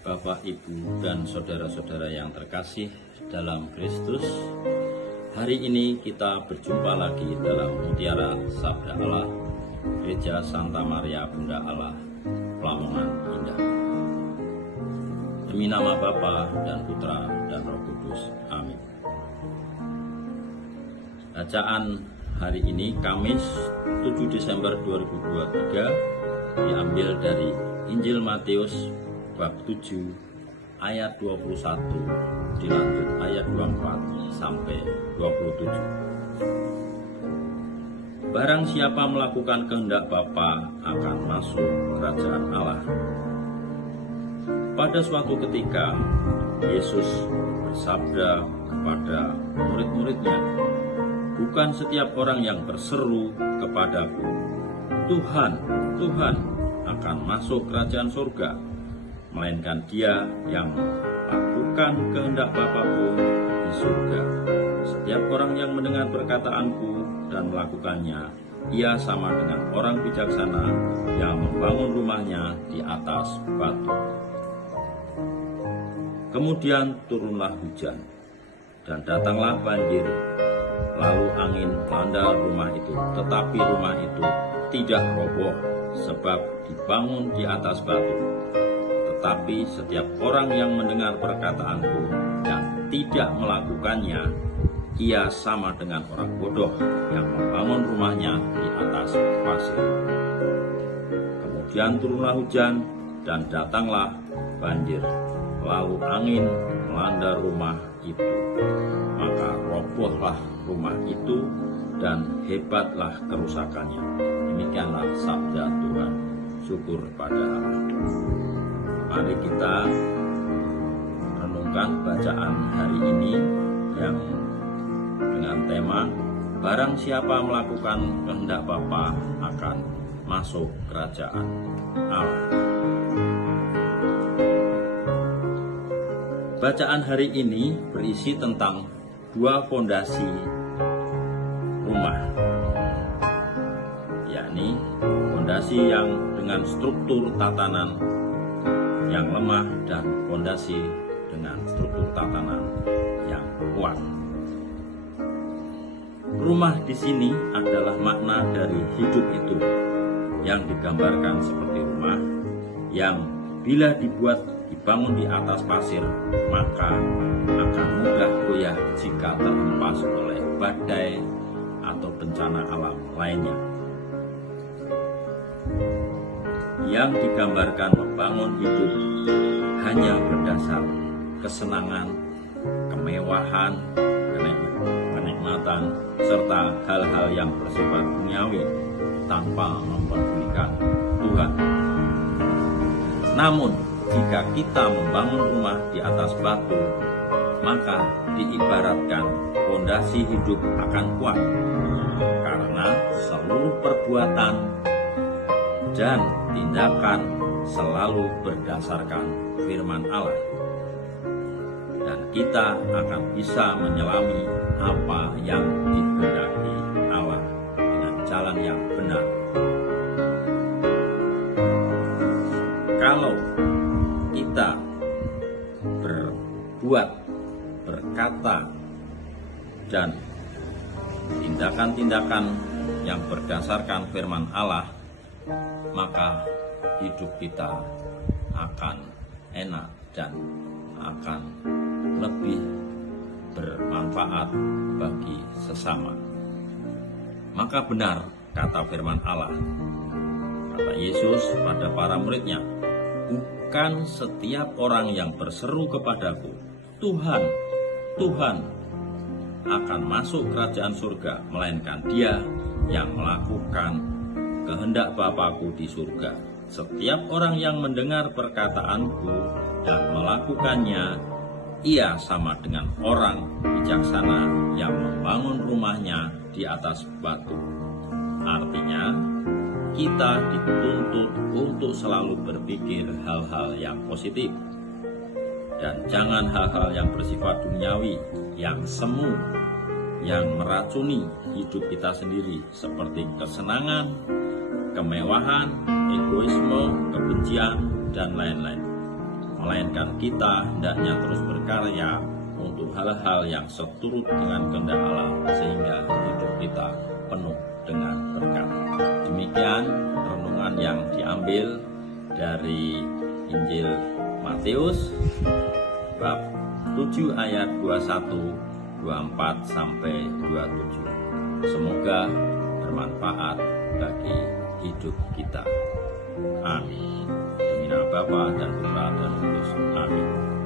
Bapak, Ibu, dan saudara-saudara yang terkasih dalam Kristus. Hari ini kita berjumpa lagi dalam Mutiara Sabda Allah, Gereja Santa Maria Bunda Allah, Lamongan Indah. Demi nama Bapa dan Putra dan Roh Kudus. Amin. Bacaan hari ini Kamis 7 Desember 2023 diambil dari Injil Matius bab 7 ayat 21 dilanjut ayat 24 sampai 27. Barang siapa melakukan kehendak Bapa akan masuk kerajaan Allah. Pada suatu ketika Yesus bersabda kepada murid-muridnya, bukan setiap orang yang berseru kepadaku, Tuhan, Tuhan, akan masuk kerajaan surga, melainkan dia yang melakukan kehendak Bapa-Ku di surga. Setiap orang yang mendengar perkataanku dan melakukannya, ia sama dengan orang bijaksana yang membangun rumahnya di atas batu. Kemudian turunlah hujan, dan datanglah banjir, lalu angin melanda rumah itu, tetapi rumah itu tidak roboh, sebab dibangun di atas batu. Tetapi setiap orang yang mendengar perkataanku dan tidak melakukannya, ia sama dengan orang bodoh yang membangun rumahnya di atas pasir. Kemudian turunlah hujan dan datanglah banjir, lalu angin melanda rumah itu, maka robohlah rumah itu dan hebatlah kerusakannya. Demikianlah sabda Tuhan. Syukur pada Allah. Mari kita renungkan bacaan hari ini yang dengan tema barang siapa melakukan kehendak Bapa akan masuk kerajaan Allah. Bacaan hari ini berisi tentang dua fondasi rumah, yakni fondasi yang dengan struktur tatanan yang lemah dan fondasi dengan struktur tatanan yang kuat. Rumah di sini adalah makna dari hidup itu, yang digambarkan seperti rumah yang bila dibangun di atas pasir, maka akan mudah goyah jika terhempas oleh badai atau bencana alam lainnya. Yang digambarkan membangun hidup hanya berdasar kesenangan, kemewahan, kenikmatan, serta hal-hal yang bersifat duniawi tanpa mempedulikan Tuhan. Namun, jika kita membangun rumah di atas batu, maka diibaratkan fondasi hidup akan kuat, karena seluruh perbuatan dan tindakan selalu berdasarkan firman Allah, dan kita akan bisa menyelami apa yang dikehendaki Allah dengan jalan yang benar. Kalau kita berbuat, berkata, dan tindakan-tindakan yang berdasarkan firman Allah, maka hidup kita akan enak dan akan lebih bermanfaat bagi sesama. Maka benar kata firman Allah, kata Yesus pada para muridnya, bukan setiap orang yang berseru kepadaku, Tuhan, Tuhan, akan masuk kerajaan surga, melainkan dia yang melakukan kehendak Bapa-Ku di surga. Setiap orang yang mendengar perkataanku dan melakukannya, ia sama dengan orang bijaksana yang membangun rumahnya di atas batu. Artinya, kita dituntut untuk selalu berpikir hal-hal yang positif, dan jangan hal-hal yang bersifat duniawi, yang semu, yang meracuni hidup kita sendiri, seperti kesenangan, kemewahan, egoisme, kebencian, dan lain-lain. melainkan kita hendaknya terus berkarya untuk hal-hal yang seturut dengan kehendak Allah, sehingga hidup kita penuh dengan berkat. Demikian renungan yang diambil dari Injil Matius bab 7 ayat 21, 24 sampai 27. Semoga bermanfaat bagi hidup kita. Amin. Demi nama Bapa dan Putra dan Roh Kudus. Amin.